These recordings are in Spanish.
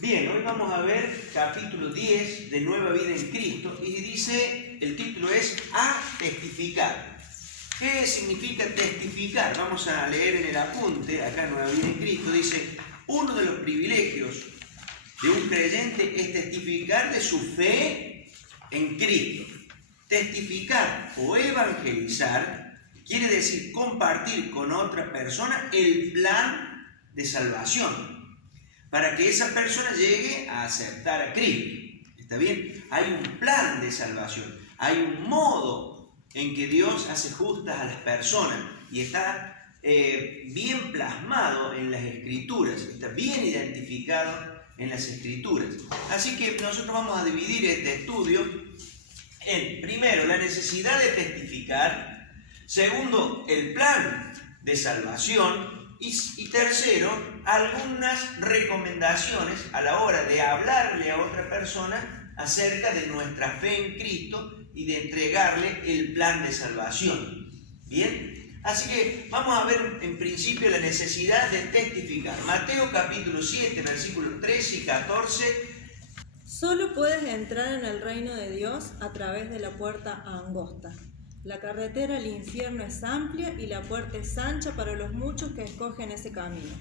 Bien, hoy vamos a ver capítulo 10 de Nueva Vida en Cristo y dice, el título es A Testificar. ¿Qué significa testificar? Vamos a leer en el apunte, acá en Nueva Vida en Cristo, dice, uno de los privilegios de un creyente es testificar de su fe en Cristo. Testificar o evangelizar quiere decir compartir con otra persona el plan de salvación, para que esa persona llegue a aceptar a Cristo. ¿Está bien? Hay un plan de salvación, hay un modo en que Dios hace justas a las personas y está bien plasmado en las Escrituras, está bien identificado en las Escrituras. Así que nosotros vamos a dividir este estudio en, primero, la necesidad de testificar, segundo, el plan de salvación, y tercero, algunas recomendaciones a la hora de hablarle a otra persona acerca de nuestra fe en Cristo y de entregarle el plan de salvación. ¿Bien? Así que vamos a ver en principio la necesidad de testificar. Mateo capítulo 7, versículos 13 y 14. Solo puedes entrar en el reino de Dios a través de la puerta angosta. La carretera al infierno es amplia y la puerta es ancha para los muchos que escogen ese camino.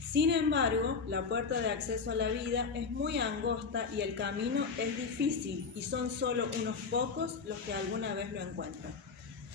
Sin embargo, la puerta de acceso a la vida es muy angosta y el camino es difícil y son solo unos pocos los que alguna vez lo encuentran.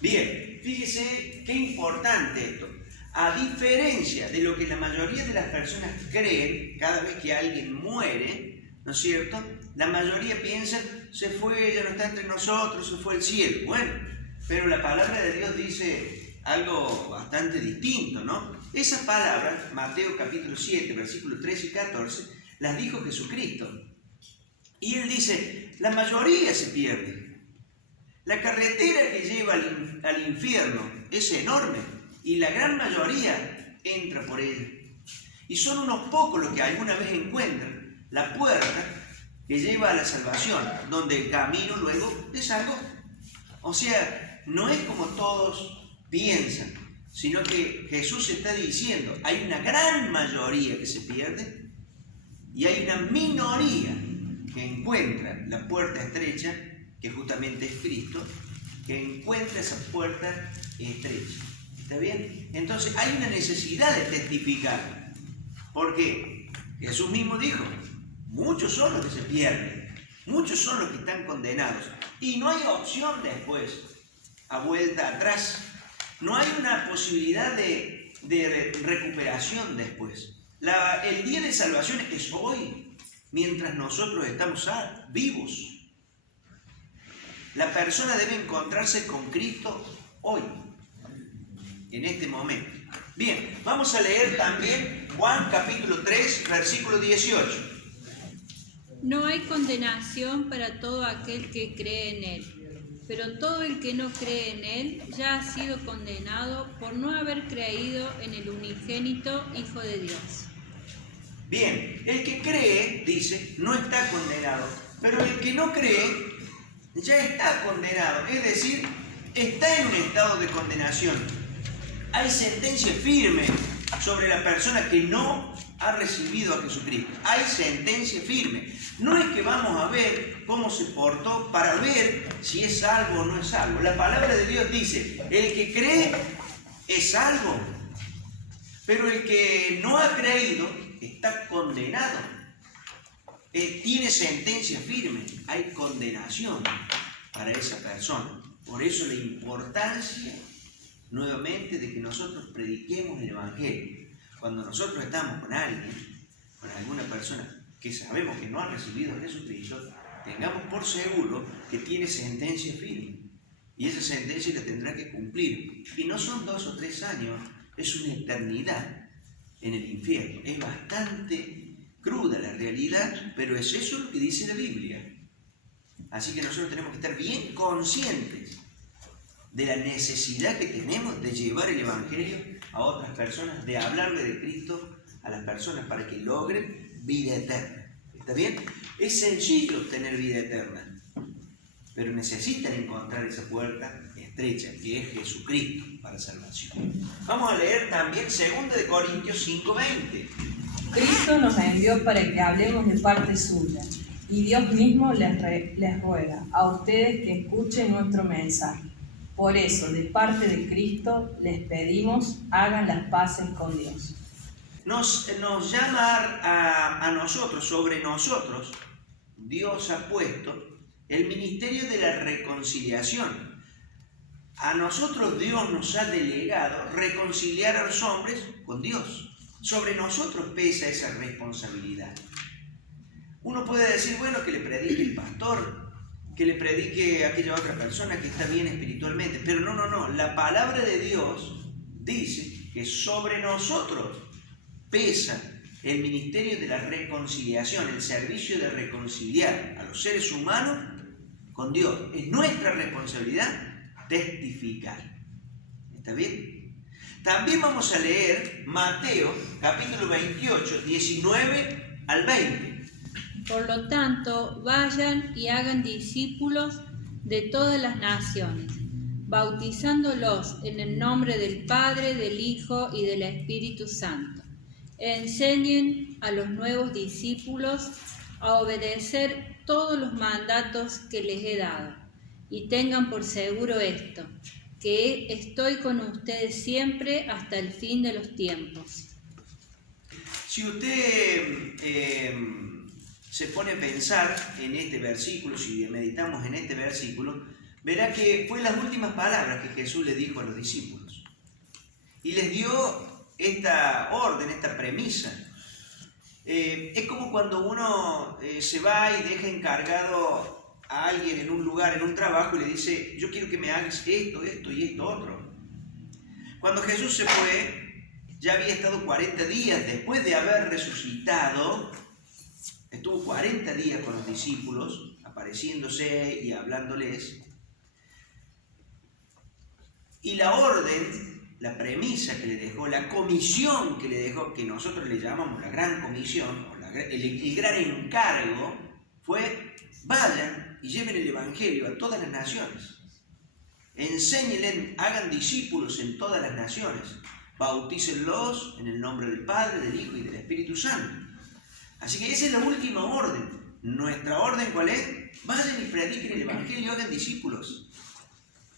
Bien, fíjese qué importante esto. A diferencia de lo que la mayoría de las personas creen cada vez que alguien muere, ¿no es cierto? La mayoría piensa, se fue, ya no está entre nosotros, se fue al cielo. Bueno, pero la palabra de Dios dice algo bastante distinto, ¿no? Esas palabras, Mateo capítulo 7, versículos 13 y 14, las dijo Jesucristo. Y Él dice, la mayoría se pierde. La carretera que lleva al infierno es enorme y la gran mayoría entra por ella. Y son unos pocos los que alguna vez encuentran la puerta que lleva a la salvación, donde el camino luego es angosto. O sea, no es como todos piensan, sino que Jesús está diciendo, hay una gran mayoría que se pierde y hay una minoría que encuentra la puerta estrecha, que justamente es Cristo, que encuentra esa puerta estrecha. ¿Está bien? Entonces hay una necesidad de testificar. ¿Por qué? Jesús mismo dijo, muchos son los que se pierden, muchos son los que están condenados y no hay opción después a vuelta atrás. No hay una posibilidad de recuperación después. El día de salvación es hoy, mientras nosotros estamos vivos. La persona debe encontrarse con Cristo hoy, en este momento. Bien, vamos a leer también Juan capítulo 3, versículo 18. No hay condenación para todo aquel que cree en Él. Pero todo el que no cree en Él ya ha sido condenado por no haber creído en el unigénito Hijo de Dios. Bien, el que cree, dice, no está condenado, pero el que no cree ya está condenado, es decir, está en un estado de condenación. Hay sentencia firme sobre la persona que no ha recibido a Jesucristo. Hay sentencia firme. No es que vamos a ver cómo se portó para ver si es salvo o no es salvo. La palabra de Dios dice, el que cree es salvo, pero el que no ha creído está condenado. Tiene sentencia firme, hay condenación para esa persona. Por eso la importancia, nuevamente, de que nosotros prediquemos el Evangelio. Cuando nosotros estamos con alguien, con alguna persona que sabemos que no ha recibido a Jesucristo, tengamos por seguro que tiene sentencia firme. Y esa sentencia la tendrá que cumplir. Y no son 2 o 3 años, es una eternidad en el infierno. Es bastante cruda la realidad, pero es eso lo que dice la Biblia. Así que nosotros tenemos que estar bien conscientes de la necesidad que tenemos de llevar el Evangelio a otras personas, de hablarle de Cristo a las personas para que logren vida eterna. ¿Está bien? Es sencillo tener vida eterna, pero necesitan encontrar esa puerta estrecha que es Jesucristo para salvación. Vamos a leer también 2 Corintios 5:20. Cristo nos envió para que hablemos de parte suya, y Dios mismo les ruega a ustedes que escuchen nuestro mensaje. Por eso, de parte de Cristo, les pedimos, hagan las paces con Dios. Nos llama a nosotros, sobre nosotros, Dios ha puesto el ministerio de la reconciliación. A nosotros Dios nos ha delegado reconciliar a los hombres con Dios. Sobre nosotros pesa esa responsabilidad. Uno puede decir, bueno, que le predique el pastor, que le predique a aquella otra persona que está bien espiritualmente, pero no. La palabra de Dios dice que sobre nosotros pesa el ministerio de la reconciliación, el servicio de reconciliar a los seres humanos con Dios. Es nuestra responsabilidad testificar. ¿Está bien? También vamos a leer Mateo, capítulo 28, 19 al 20. Por lo tanto, vayan y hagan discípulos de todas las naciones, bautizándolos en el nombre del Padre, del Hijo y del Espíritu Santo. Enseñen a los nuevos discípulos a obedecer todos los mandatos que les he dado, y tengan por seguro esto, que estoy con ustedes siempre hasta el fin de los tiempos. Si usted se pone a pensar en este versículo, si meditamos en este versículo, verá que fue las últimas palabras que Jesús le dijo a los discípulos. Y les dio esta orden, esta premisa. Es como cuando uno se va y deja encargado a alguien en un lugar, en un trabajo, y le dice, yo quiero que me hagas esto y esto otro. Cuando Jesús se fue, ya había estado 40 días, después de haber resucitado, estuvo 40 días con los discípulos, apareciéndose y hablándoles. Y la orden, la premisa que le dejó, la comisión que le dejó, que nosotros le llamamos la gran comisión, o el gran encargo, fue, vayan y lleven el Evangelio a todas las naciones. Enséñenle, hagan discípulos en todas las naciones. Bautícenlos en el nombre del Padre, del Hijo y del Espíritu Santo. Así que esa es la última orden. ¿Nuestra orden cuál es? Vayan y prediquen el Evangelio y hagan discípulos.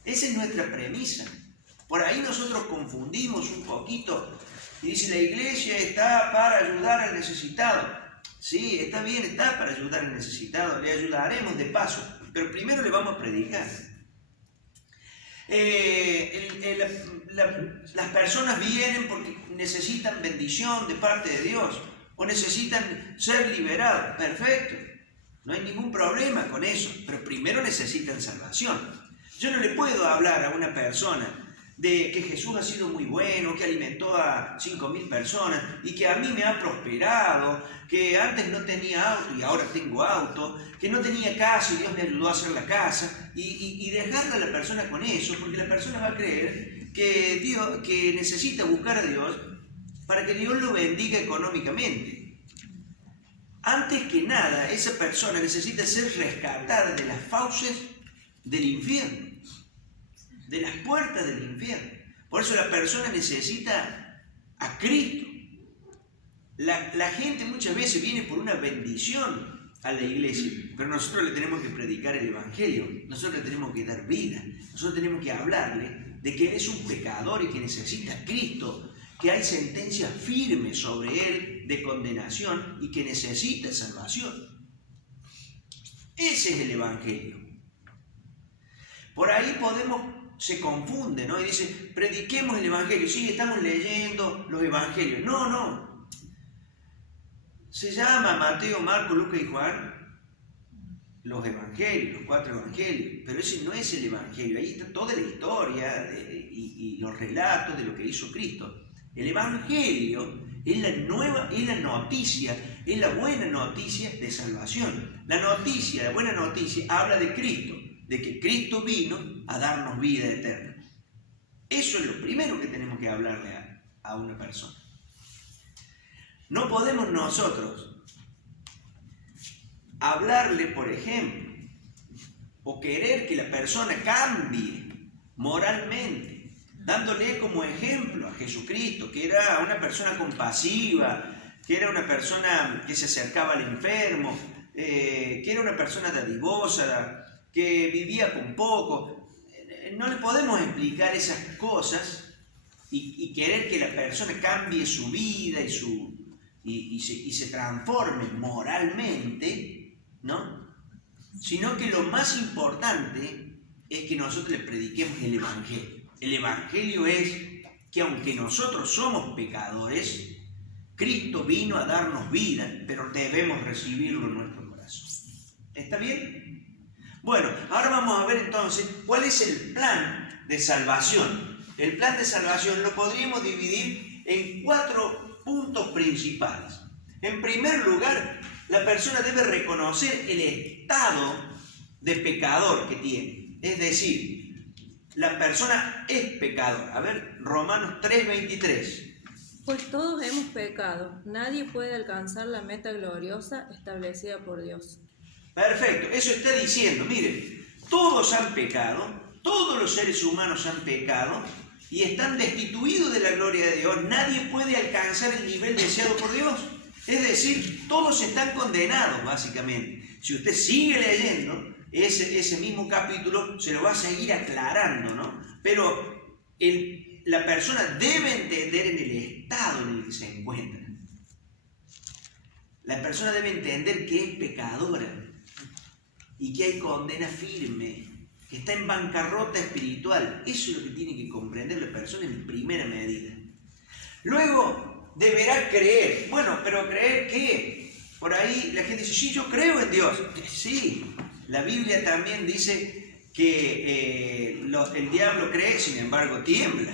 Esa es nuestra premisa. Por ahí nosotros confundimos un poquito y dice, la iglesia está para ayudar al necesitado. Sí, está bien, está para ayudar al necesitado, le ayudaremos de paso, pero primero le vamos a predicar. Las personas vienen porque necesitan bendición de parte de Dios o necesitan ser liberados. Perfecto, no hay ningún problema con eso, pero primero necesitan salvación. Yo no le puedo hablar a una persona de que Jesús ha sido muy bueno, que alimentó a 5.000 personas y que a mí me ha prosperado, que antes no tenía auto y ahora tengo auto, que no tenía casa y Dios me ayudó a hacer la casa, y dejarle a la persona con eso, porque la persona va a creer que necesita buscar a Dios para que Dios lo bendiga económicamente. Antes que nada, esa persona necesita ser rescatada de las fauces del infierno, de las puertas del infierno. Por eso la persona necesita a Cristo. La gente muchas veces viene por una bendición a la iglesia, pero nosotros le tenemos que predicar el Evangelio, nosotros le tenemos que dar vida, nosotros tenemos que hablarle de que él es un pecador y que necesita a Cristo, que hay sentencia firme sobre él de condenación y que necesita salvación. Ese es el Evangelio. Por ahí se confunde, ¿no? Y dice, prediquemos el Evangelio. Sí, estamos leyendo los Evangelios. No. Se llama Mateo, Marcos, Lucas y Juan los Evangelios, los 4 Evangelios. Pero ese no es el Evangelio. Ahí está toda la historia y los relatos de lo que hizo Cristo. El Evangelio es la noticia, es la buena noticia de salvación. La buena noticia habla de Cristo, de que Cristo vino a darnos vida eterna. Eso es lo primero que tenemos que hablarle a una persona. No podemos nosotros hablarle, por ejemplo, o querer que la persona cambie moralmente, dándole como ejemplo a Jesucristo, que era una persona compasiva, que era una persona que se acercaba al enfermo, que era una persona dadivosa, que vivía con poco. No le podemos explicar esas cosas y querer que la persona cambie su vida y se transforme moralmente, ¿no? Sino que lo más importante es que nosotros le prediquemos el Evangelio. El Evangelio es que aunque nosotros somos pecadores, Cristo vino a darnos vida, pero debemos recibirlo en nuestro corazón. ¿Está bien? Bueno, ahora vamos a ver entonces cuál es el plan de salvación. El plan de salvación lo podríamos dividir en 4 puntos principales. En primer lugar, la persona debe reconocer el estado de pecador que tiene. Es decir, la persona es pecador. A ver, Romanos 3:23. Pues todos hemos pecado, nadie puede alcanzar la meta gloriosa establecida por Dios. Perfecto, eso está diciendo, miren, todos han pecado, todos los seres humanos han pecado y están destituidos de la gloria de Dios. Nadie puede alcanzar el nivel deseado por Dios. Es decir, todos están condenados, básicamente. Si usted sigue leyendo ese mismo capítulo, se lo va a seguir aclarando, ¿no? Pero la persona debe entender en el estado en el que se encuentra. La persona debe entender que es pecadora y que hay condena firme, que está en bancarrota espiritual. Eso es lo que tiene que comprender la persona en primera medida. Luego, deberá creer. Bueno, pero ¿creer qué? Por ahí la gente dice, sí, yo creo en Dios. Sí, la Biblia también dice que el diablo cree, sin embargo tiembla.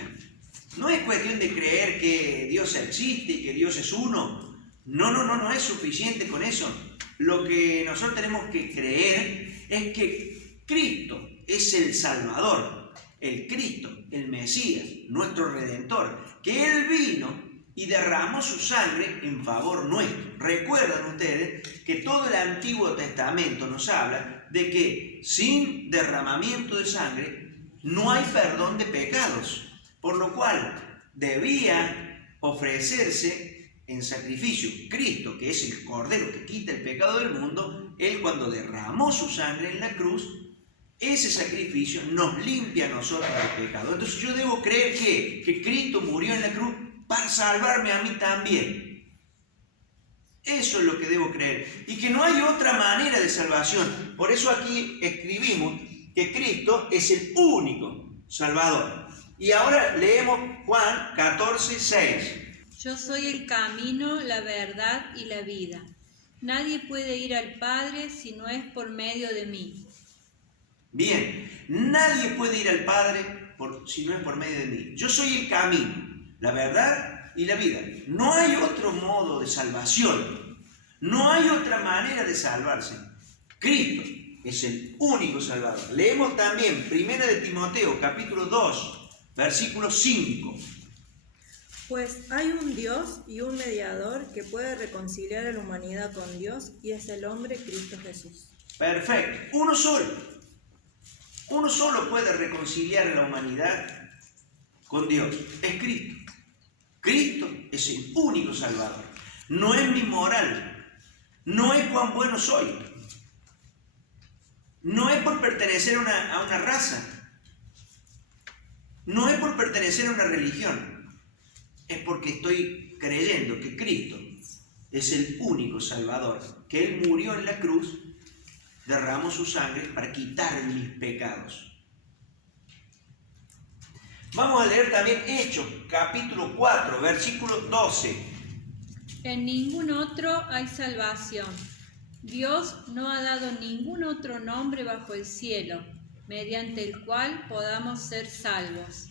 No es cuestión de creer que Dios existe y que Dios es uno. No es suficiente con eso. Lo que nosotros tenemos que creer es que Cristo es el Salvador, el Cristo, el Mesías, nuestro Redentor, que Él vino y derramó su sangre en favor nuestro. Recuerdan ustedes que todo el Antiguo Testamento nos habla de que sin derramamiento de sangre no hay perdón de pecados, por lo cual debía ofrecerse en sacrificio Cristo, que es el Cordero que quita el pecado del mundo. Él, cuando derramó su sangre en la cruz, ese sacrificio nos limpia a nosotros del pecado. Entonces yo debo creer que Cristo murió en la cruz para salvarme a mí también. Eso es lo que debo creer. Y que no hay otra manera de salvación. Por eso aquí escribimos que Cristo es el único Salvador. Y ahora leemos Juan 14:6. Yo soy el camino, la verdad y la vida. Nadie puede ir al Padre si no es por medio de mí. Bien, nadie puede ir al Padre si no es por medio de mí. Yo soy el camino, la verdad y la vida. No hay otro modo de salvación. No hay otra manera de salvarse. Cristo es el único Salvador. Leemos también 1 de Timoteo, capítulo 2, versículo 5. Pues hay un Dios y un mediador que puede reconciliar a la humanidad con Dios, y es el hombre Cristo Jesús. Perfecto, uno solo. Uno solo puede reconciliar a la humanidad con Dios. Es Cristo. Cristo es el único Salvador. No es mi moral. No es cuán bueno soy. No es por pertenecer a una raza. No es por pertenecer a una religión. Es porque estoy creyendo que Cristo es el único Salvador, que Él murió en la cruz, derramó su sangre para quitar mis pecados. Vamos a leer también Hechos, capítulo 4, versículo 12. En ningún otro hay salvación. Dios no ha dado ningún otro nombre bajo el cielo, mediante el cual podamos ser salvos.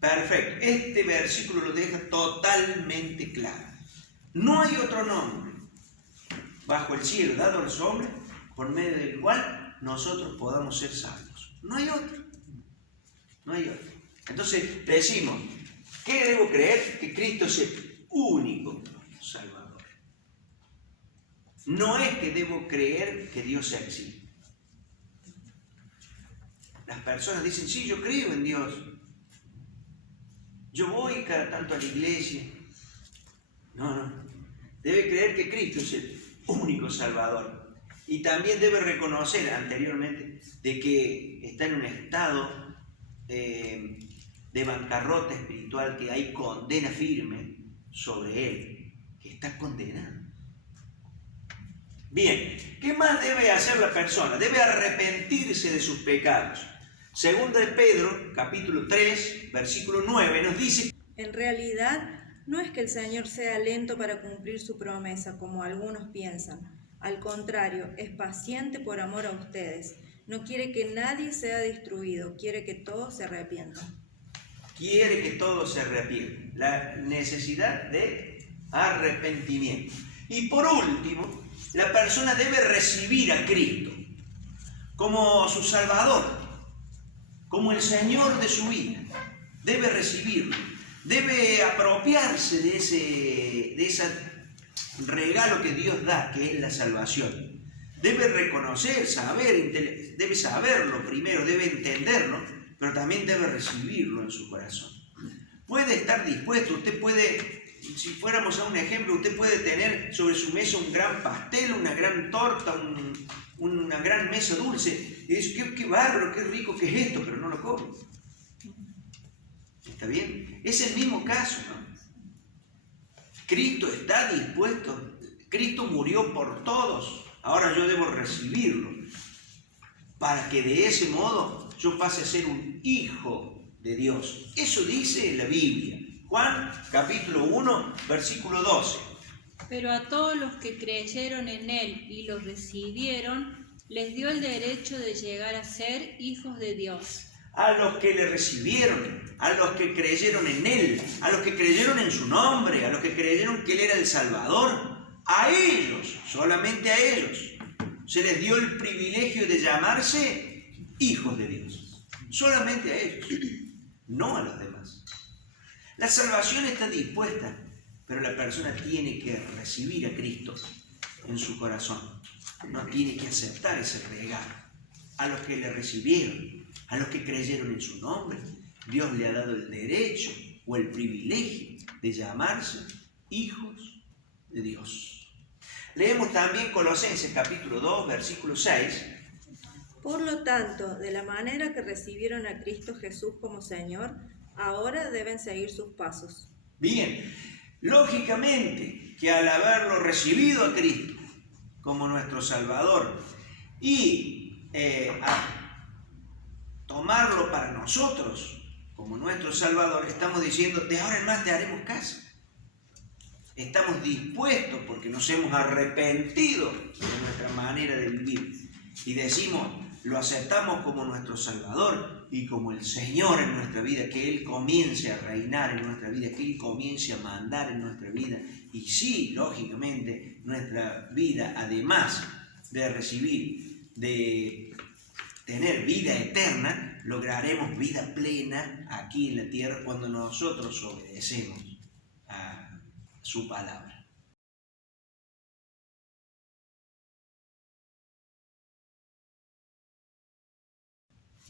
Perfecto, este versículo lo deja totalmente claro. No hay otro nombre bajo el cielo dado a los hombres por medio del cual nosotros podamos ser salvos. No hay otro. No hay otro. Entonces decimos, ¿qué debo creer? Que Cristo es el único Salvador. No es que debo creer que Dios existe. Las personas dicen, sí, yo creo en Dios. Yo voy cada tanto a la iglesia. No. Debe creer que Cristo es el único Salvador. Y también debe reconocer anteriormente de que está en un estado de bancarrota espiritual, que hay condena firme sobre él, que está condenado. Bien, ¿qué más debe hacer la persona? Debe arrepentirse de sus pecados. Segunda de Pedro, capítulo 3, versículo 9, nos dice: En realidad, no es que el Señor sea lento para cumplir su promesa, como algunos piensan. Al contrario, es paciente por amor a ustedes. No quiere que nadie sea destruido, quiere que todos se arrepientan. Quiere que todos se arrepientan. La necesidad de arrepentimiento. Y por último, la persona debe recibir a Cristo como su Salvador, como el Señor de su vida. Debe recibirlo. Debe apropiarse de ese regalo que Dios da, que es la salvación. Debe reconocer, debe saberlo primero, debe entenderlo, pero también debe recibirlo en su corazón. Puede estar dispuesto, usted puede, si fuéramos a un ejemplo, usted puede tener sobre su mesa un gran pastel, una gran torta, una gran mesa dulce, y dice: qué bárbaro, qué rico que es esto, pero no lo come. ¿Está bien? Es el mismo caso, ¿no? Cristo está dispuesto, Cristo murió por todos, ahora yo debo recibirlo, para que de ese modo yo pase a ser un hijo de Dios. Eso dice la Biblia. Juan, capítulo 1, versículo 12. Pero a todos los que creyeron en Él y lo recibieron, les dio el derecho de llegar a ser hijos de Dios. A los que le recibieron, a los que creyeron en Él, a los que creyeron en su nombre, a los que creyeron que Él era el Salvador, a ellos, solamente a ellos, se les dio el privilegio de llamarse hijos de Dios. Solamente a ellos, no a los demás. La salvación está dispuesta, pero la persona tiene que recibir a Cristo en su corazón. No tiene que aceptar ese regalo. A los que le recibieron, a los que creyeron en su nombre, Dios le ha dado el derecho o el privilegio de llamarse hijos de Dios. Leemos también Colosenses capítulo 2, versículo 6. Por lo tanto, de la manera que recibieron a Cristo Jesús como Señor, ahora deben seguir sus pasos. Bien, lógicamente que al haberlo recibido a Cristo como nuestro Salvador y tomarlo para nosotros como nuestro Salvador, estamos diciendo: de ahora en más te haremos caso. Estamos dispuestos porque nos hemos arrepentido de nuestra manera de vivir y decimos, lo aceptamos como nuestro Salvador y como el Señor en nuestra vida, que Él comience a reinar en nuestra vida, que Él comience a mandar en nuestra vida. Y sí, lógicamente, nuestra vida, además de recibir, de tener vida eterna, lograremos vida plena aquí en la tierra cuando nosotros obedecemos a su palabra.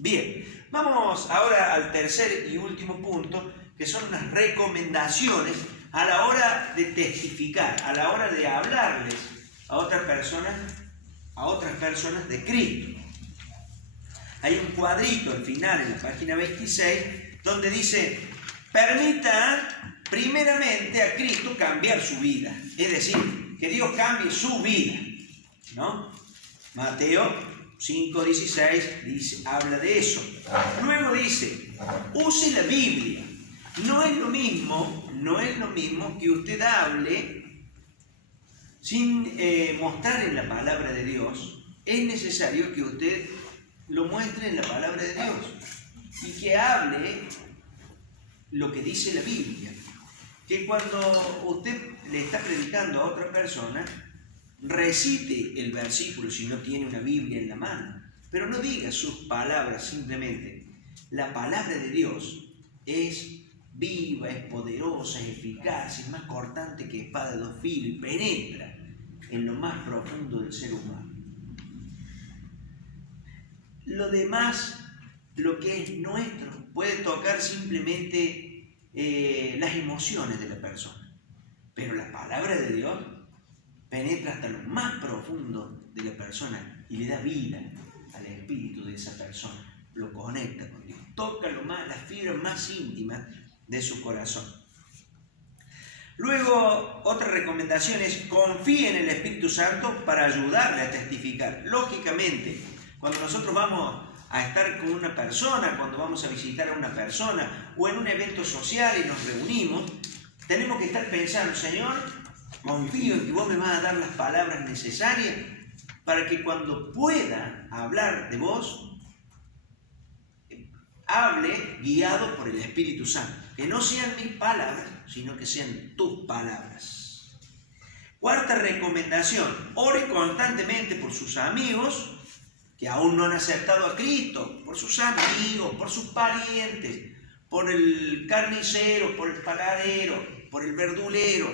Bien, vamos ahora al tercer y último punto, que son unas recomendaciones a la hora de testificar, a la hora de hablarles a otras personas de Cristo. Hay un cuadrito al final, en la página 26, donde dice: permita primeramente a Cristo cambiar su vida. Es decir, que Dios cambie su vida, ¿no? Mateo 5:16 habla de eso. Luego dice: use la Biblia. No es lo mismo que usted hable sin mostrar en la palabra de Dios. Es necesario que usted lo muestre en la palabra de Dios y que hable lo que dice la Biblia. Que cuando usted le está predicando a otra persona, recite el versículo si no tiene una Biblia en la mano, pero no diga sus palabras simplemente. La palabra de Dios es viva, es poderosa, es eficaz, es más cortante que espada de dos filos y penetra en lo más profundo del ser humano. Lo demás, lo que es nuestro, puede tocar simplemente las emociones de la persona, pero la palabra de Dios penetra hasta lo más profundo de la persona y le da vida al espíritu de esa persona, lo conecta con Dios, toca las fibras más íntimas de su corazón. Luego, otra recomendación es confíe en el Espíritu Santo para ayudarle a testificar. Lógicamente, cuando nosotros vamos a estar con una persona, cuando vamos a visitar a una persona o en un evento social y nos reunimos, tenemos que estar pensando, Señor, confío en que vos me vas a dar las palabras necesarias para que cuando pueda hablar de vos, hable guiado por el Espíritu Santo. Que no sean mis palabras, sino que sean tus palabras. Cuarta recomendación, ore constantemente por sus amigos que aún no han aceptado a Cristo, por sus amigos, por sus parientes, por el carnicero, por el panadero, por el verdulero,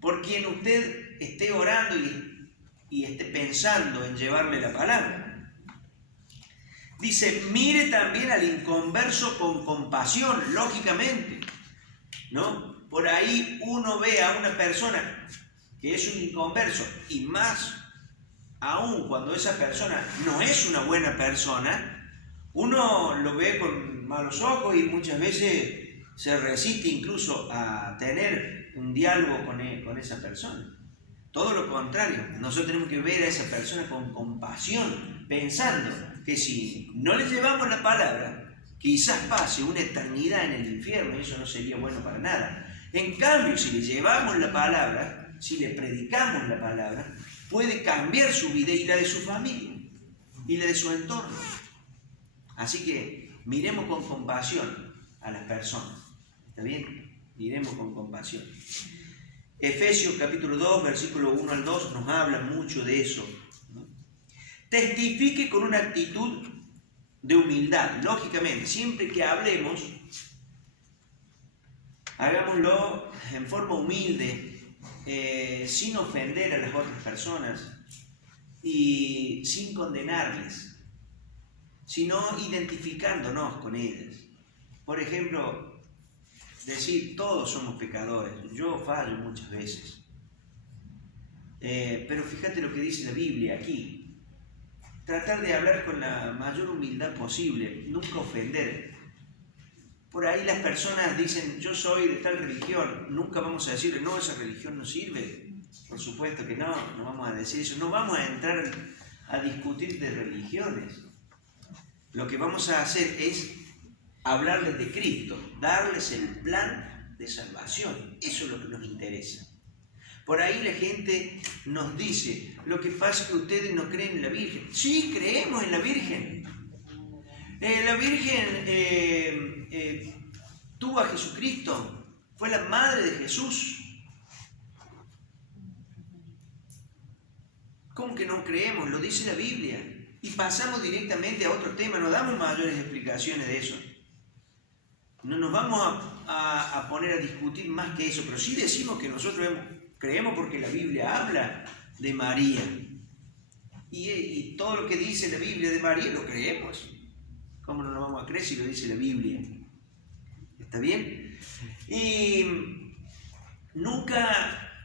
por quien usted esté orando y esté pensando en llevarle la palabra. Dice, mire también al inconverso con compasión, lógicamente, ¿no? Por ahí uno ve a una persona que es un inconverso, y más aún cuando esa persona no es una buena persona, uno lo ve con malos ojos y muchas veces se resiste incluso a tener un diálogo con esa persona. Todo lo contrario, nosotros tenemos que ver a esa persona con compasión, pensando que si no le llevamos la palabra, quizás pase una eternidad en el infierno y eso no sería bueno para nada. En cambio, si le llevamos la palabra, si le predicamos la palabra, puede cambiar su vida y la de su familia y la de su entorno. Así que miremos con compasión a las personas. ¿Está bien? Miremos con compasión. Efesios capítulo 2, versículo 1 al 2 nos habla mucho de eso, ¿no? Testifique con una actitud de humildad. Lógicamente, siempre que hablemos, hagámoslo en forma humilde, sin ofender a las otras personas y sin condenarles, sino identificándonos con ellas. Por ejemplo, decir, todos somos pecadores, yo fallo muchas veces. Pero fíjate lo que dice la Biblia aquí. Tratar de hablar con la mayor humildad posible, nunca ofender. Por ahí las personas dicen, yo soy de tal religión, nunca vamos a decirle, no, esa religión no sirve. Por supuesto que no vamos a decir eso, no vamos a entrar a discutir de religiones. Lo que vamos a hacer es hablarles de Cristo, darles el plan de salvación. Eso es lo que nos interesa. Por ahí la gente nos dice, lo que pasa es que ustedes no creen en la Virgen. Sí, creemos en la Virgen. La Virgen tuvo a Jesucristo, fue la madre de Jesús. ¿Cómo que no creemos? Lo dice la Biblia. Y pasamos directamente a otro tema, no damos mayores explicaciones de eso. No nos vamos a poner a discutir más que eso, pero sí decimos que nosotros creemos porque la Biblia habla de María. Y todo lo que dice la Biblia de María lo creemos. ¿Cómo no lo vamos a creer si lo dice la Biblia? ¿Está bien? Y nunca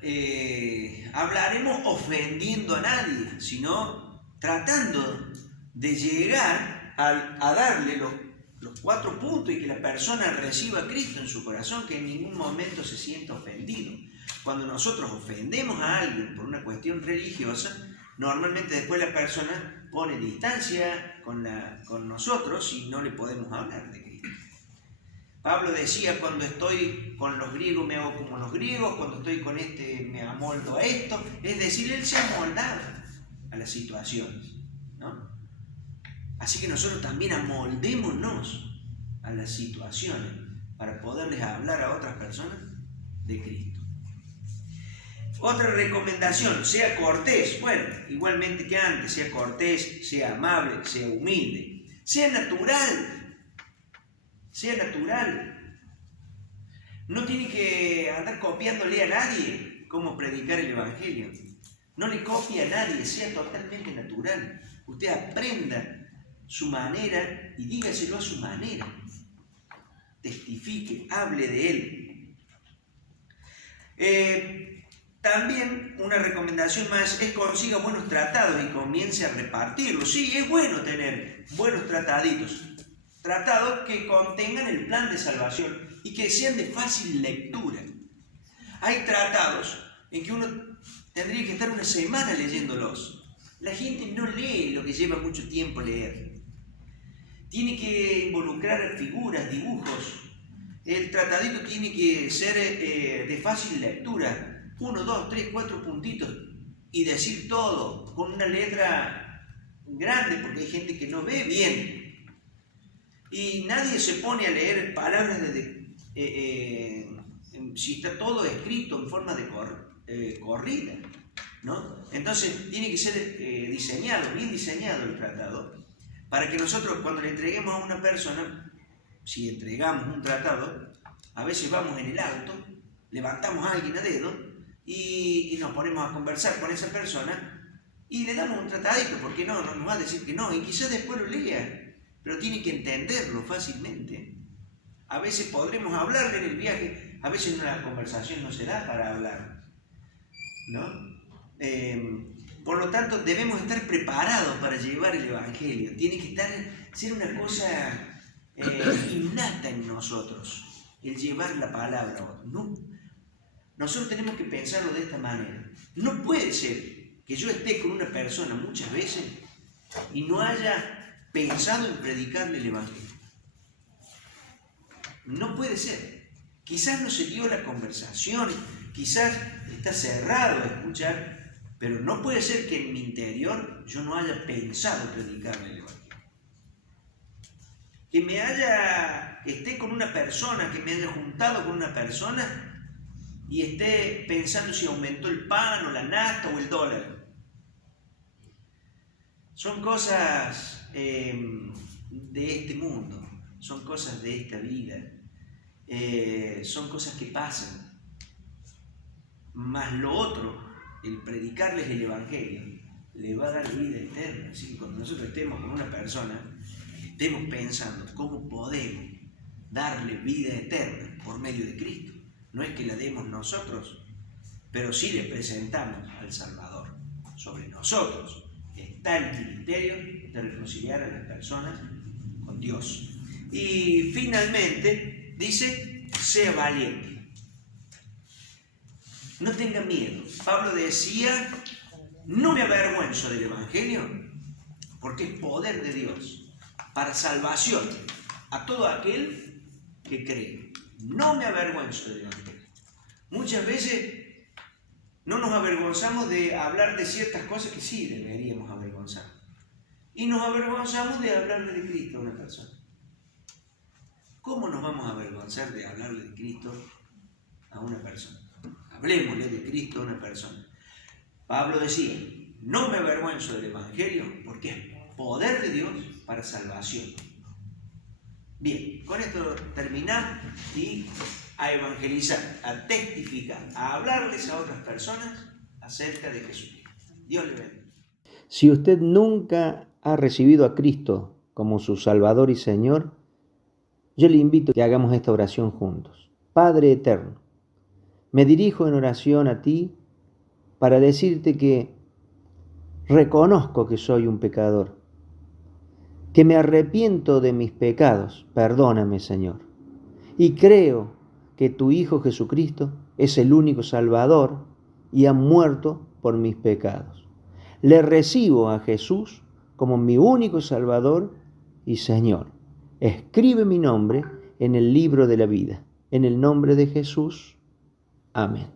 hablaremos ofendiendo a nadie, sino tratando de llegar a darle los 4 puntos y que la persona reciba a Cristo en su corazón, que en ningún momento se sienta ofendido. Cuando nosotros ofendemos a alguien por una cuestión religiosa, normalmente después la persona pone distancia con nosotros y no le podemos hablar de Cristo. Pablo decía, cuando estoy con los griegos me hago como los griegos, cuando estoy con este me amoldo a esto. Es decir, él se amoldaba a las situaciones, ¿no? Así que nosotros también amoldémonos a las situaciones para poderles hablar a otras personas de Cristo. Otra recomendación, sea cortés. Bueno, igualmente que antes, sea cortés, sea amable, sea humilde, sea natural. Sea natural. No tiene que andar copiándole a nadie cómo predicar el Evangelio. No le copie a nadie, sea totalmente natural. Usted aprenda su manera y dígaselo a su manera. Testifique, hable de él. También una recomendación más es consiga buenos tratados y comience a repartirlos. Sí, es bueno tener buenos trataditos, tratados que contengan el plan de salvación y que sean de fácil lectura. Hay tratados en que uno tendría que estar una semana leyéndolos. La gente no lee lo que lleva mucho tiempo leer. Tiene que involucrar figuras, dibujos. El tratadito tiene que ser de fácil lectura. 1, 2, 3, 4 puntitos y decir todo con una letra grande, porque hay gente que no ve bien. Y nadie se pone a leer palabras si está todo escrito en forma de corrida, ¿no? Entonces tiene que ser diseñado, bien diseñado el tratado, para que nosotros cuando le entreguemos a una persona, si entregamos un tratado, a veces vamos en el auto, levantamos a alguien a dedo y nos ponemos a conversar con esa persona y le damos un tratadito, porque no nos va a decir que no, y quizás después lo lea, pero tiene que entenderlo fácilmente. A veces podremos hablarle en el viaje, a veces una conversación no se da para hablar, ¿no? Por lo tanto, debemos estar preparados para llevar el Evangelio. Tiene que ser una cosa innata en nosotros, el llevar la palabra. ¿No? Nosotros tenemos que pensarlo de esta manera. No puede ser que yo esté con una persona muchas veces y no haya pensado en predicarle el Evangelio. No puede ser. Quizás no se dio la conversación, quizás está cerrado a escuchar, pero no puede ser que en mi interior yo no haya pensado predicarle el Evangelio. Que esté con una persona, que me haya juntado con una persona y esté pensando si aumentó el pan o la nata o el dólar. Son cosas de este mundo, son cosas de esta vida, son cosas que pasan. Más lo otro, el predicarles el Evangelio, le va a dar vida eterna. Así que cuando nosotros estemos con una persona, estemos pensando cómo podemos darle vida eterna por medio de Cristo. No es que la demos nosotros, pero sí le presentamos al Salvador. Sobre nosotros está el ministerio de reconciliar a las personas con Dios. Y finalmente dice, sea valiente. No tenga miedo. Pablo decía, no me avergüenzo del Evangelio, porque es poder de Dios para salvación a todo aquel que cree. No me avergüenzo del Evangelio. Muchas veces no nos avergonzamos de hablar de ciertas cosas que sí deberíamos avergonzar. Y nos avergonzamos de hablarle de Cristo a una persona. ¿Cómo nos vamos a avergonzar de hablarle de Cristo a una persona? Hablemosle de Cristo a una persona. Pablo decía, no me avergüenzo del Evangelio porque es poder de Dios para salvación. Bien, con esto terminamos y a evangelizar, a testificar, a hablarles a otras personas acerca de Jesucristo. Dios le bendiga. Si usted nunca ha recibido a Cristo como su Salvador y Señor, yo le invito a que hagamos esta oración juntos. Padre eterno, me dirijo en oración a ti para decirte que reconozco que soy un pecador, que me arrepiento de mis pecados, perdóname, Señor, y creo que tu Hijo Jesucristo es el único Salvador y ha muerto por mis pecados. Le recibo a Jesús como mi único Salvador y Señor. Escribe mi nombre en el libro de la vida. En el nombre de Jesús. Amén.